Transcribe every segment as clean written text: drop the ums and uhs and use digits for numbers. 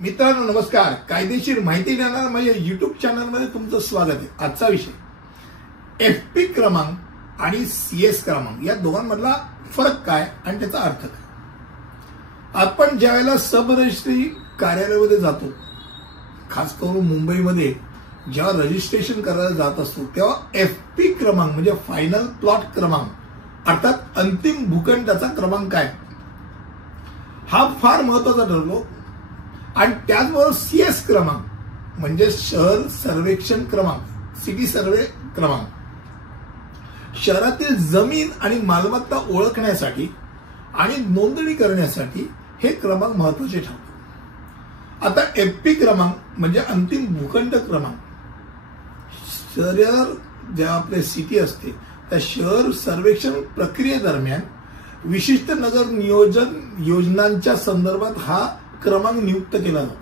मित्रांनो नमस्कार. कायदेशीर माहिती देणारा माझ्या युट्यूब चॅनलमध्ये तुमचं स्वागत आहे. आजचा विषय एफपी क्रमांक आणि सीएस क्रमांक या दोघांमधला फरक काय आणि त्याचा अर्थ काय. आपण ज्यावेळेला सब रजिस्ट्री कार्यालयामध्ये जातो, खास करून मुंबईमध्ये जेव्हा रजिस्ट्रेशन करायला जात असतो तेव्हा एफपी क्रमांक म्हणजे फायनल प्लॉट क्रमांक अर्थात अंतिम भूखंडाचा क्रमांक काय हा फार महत्वाचा ठरतो. आणि त्याचबरोबर सीएस क्रमांक म्हणजे शहर सर्वेक्षण क्रमांक, सिटी सर्वे क्रमांक, शहरातील जमीन आणि मालमत्ता ओळखण्यासाठी आणि नोंदणी करण्यासाठी हे क्रमांक महत्वाचे ठरतात. आता एफपी क्रमांक म्हणजे अंतिम भूखंड क्रमांक. शहर जेव्हा आपले सिटी असते त्या शहर सर्वेक्षण प्रक्रियेदरम्यान विशिष्ट नगर नियोजन योजनांच्या संदर्भात हा क्रमांक नियुक्त केला जातो.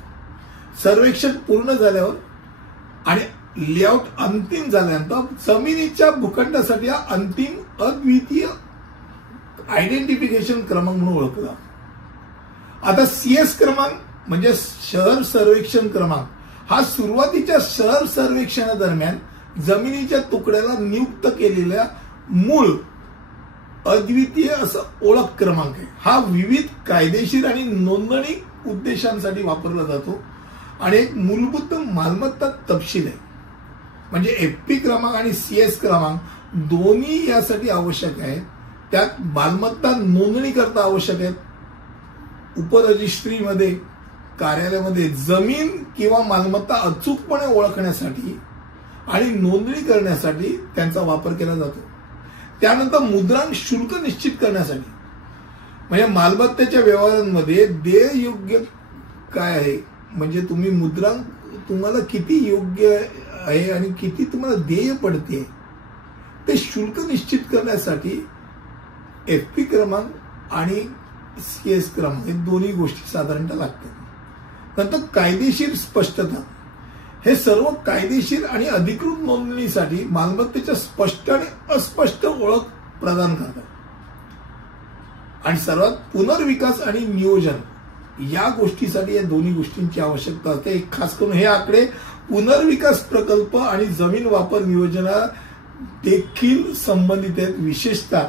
सर्वेक्षण पूर्ण झाल्यावर आणि लेआउट अंतिम झाल्यानंतर जमिनीच्या भूखंडासाठी हा अंतिम अद्वितीय आयडेंटिफिकेशन क्रमांक म्हणून ओळखला जातो. आता सीएस क्रमांक म्हणजे शहर सर्वेक्षण क्रमांक हा सुरुवातीच्या शहर सर्वेक्षणादरम्यान जमिनीच्या तुकड्याला नियुक्त केलेल्या मूळ अद्वितीय असं ओळख क्रमांक आहे. हा विविध कायदेशीर आणि नोंदणी उद्देशांसाठी वापरला जातो आणि एक मूलभूत मालमत्ता तपशील आहे. म्हणजे एफपी क्रमांक आणि सीएस क्रमांक दोन्ही यासाठी आवश्यक आहेत. त्यात मालमत्ता नोंदणी करता आवश्यक आहेत. उपरजिस्ट्रीमध्ये कार्यालयामध्ये जमीन किंवा मालमत्ता अचूकपणे ओळखण्यासाठी आणि नोंदणी करण्यासाठी त्यांचा वापर केला जातो. त्यानंतर मुद्रांक शुल्क निश्चित करण्यासाठी म्हणजे मालमत्तेच्या व्यवहारांमध्ये देय योग्य काय आहे, म्हणजे तुम्ही मुद्रांक तुम्हाला किती योग्य आहे आणि किती तुम्हाला देय पडते ते शुल्क निश्चित करण्यासाठी एफपी क्रमांक आणि सीएस क्रमांक हे दोन्ही गोष्टी साधारणतः लागतात. नंतर कायदेशीर स्पष्टता. हे सर्व कायदेशीर आणि अधिकृत नोंदणीसाठी मालमत्तेच्या स्पष्ट आणि अस्पष्ट ओळख प्रदान करतात. आणि सर्वात पुनर्विकास आणि नियोजन या गोष्टीसाठी या दोन्ही गोष्टींची आवश्यकता असते. खास करून हे आकडे पुनर्विकास प्रकल्प आणि जमीन वापर नियोजना देखील संबंधित आहेत. विशेषतः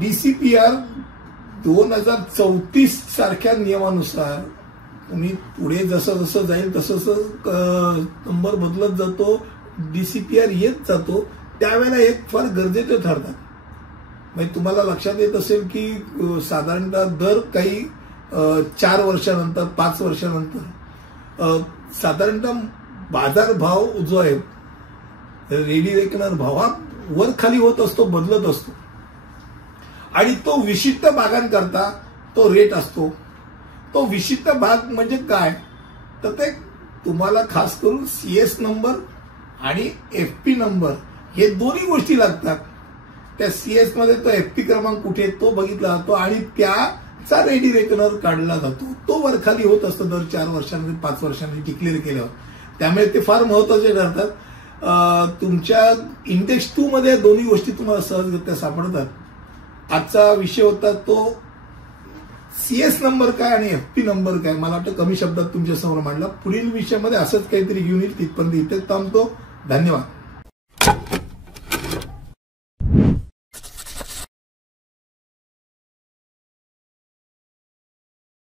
डीसीपीआर 2034 सारख्या नियमानुसार तुम्ही पुढे जसं जसं जाईल तसं नंबर बदलत जातो, डीसीपीआर येत जातो, त्यावेळेला हे फार गरजेचं ठरतात. म्हणजे तुम्हाला लक्षात येत असेल की साधारणतः दर काही 4 वर्षानंतर 5 वर्षानंतर साधारणतः बाजार भाव जो आहे रेडी रेकनर भाव हा वर खाली होत असतो, बदलत असतो. आणि तो विशिष्ट भागांकरता तो रेट असतो. तो विशिष्ट भाग म्हणजे काय तर ते तुम्हाला खास करून सीएस नंबर आणि एफपी नंबर हे दोन्ही गोष्टी लागतात. त्या सीएस मध्ये तो एफपी क्रमांक कुठे तो बघितला जातो आणि त्याचा रेडी रेकनर काढला जातो. तो वरखाली होत असतो दर 4 वर्षांनी 5 वर्षांनी डिक्लेअर केल्यावर. त्यामुळे ते फार महत्वाचे ठरतात. तुमच्या इंडेक्स 2 मध्ये दोन्ही गोष्टी तुम्हाला सहजगत्या सापडतात. आजचा विषय होता तो सीएस नंबर काय आणि एफपी नंबर काय. मला वाटतं कमी शब्दात तुमच्या समोर मांडला. पुढील विषयामध्ये असंच काहीतरी घेऊन येईल. तिथपर्यंत इथे थांबतो. धन्यवाद.